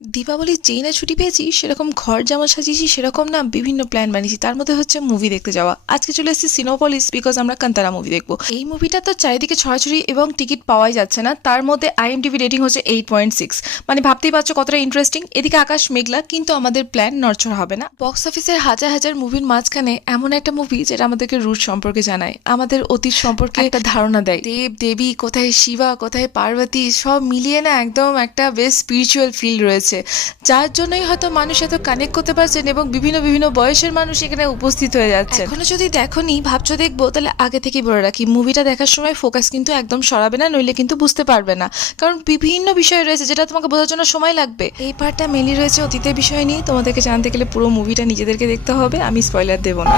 দীপাবলির যেই না ছুটি পেয়েছি সেরকম ঘর যেমন সাজিয়েছি সেরকম না বিভিন্ন প্ল্যান বানিয়েছি। তার মধ্যে হচ্ছে মুভি দেখতে যাওয়া। আজকে চলে এসেছি সিনোপলিস বিকজ আমরা কান্তারা মুভি দেখব। এই মুভিটা তো চারিদিকে ছড়াছড়ি এবং টিকিট পাওয়াই যাচ্ছে না। তার মধ্যে আইএমডিবি রেটিং হচ্ছে এইট পয়েন্ট সিক্স মানে ভাবতেই পারছ কতটা ইন্টারেস্টিং এদিকে আকাশ মেঘলা কিন্তু আমাদের প্ল্যান নড়চড় হবে না। বক্স অফিসের হাজার হাজার মুভির মাঝখানে এমন একটা মুভি যেটা আমাদেরকে রুট সম্পর্কে জানায়। আমাদের অতীত সম্পর্কে একটা ধারণা দেয়। দেব দেবী কোথায় শিবা কোথায় পার্বতী সব মিলিয়ে না একদম একটা বেশ স্পিরিচুয়াল ফিল রয়েছে। যার জন্যই হয়তো মানুষ এত কানেক্ট করতে পারছেন এবং বিভিন্ন বিভিন্ন বয়সের মানুষ এখানে উপস্থিত হয়ে যাচ্ছে এখনও যদি দেখোনি, ভাবছ দেখব, তাহলে আগে থেকেই বলে রাখি মুভিটা দেখার সময় ফোকাস কিন্তু একদম সরাবে না, নইলে কিন্তু বুঝতে পারবে না। কারণ বিভিন্ন বিষয় রয়েছে যেটা তোমাকে বোঝার জন্য সময় লাগবে। এই পার্টটা মেনলি রয়েছে অতীতের বিষয় নিয়ে। তোমাদেরকে জানতে গেলে পুরো মুভিটা নিজেদেরকে দেখতে হবে। আমি স্পয়লার দেবো না।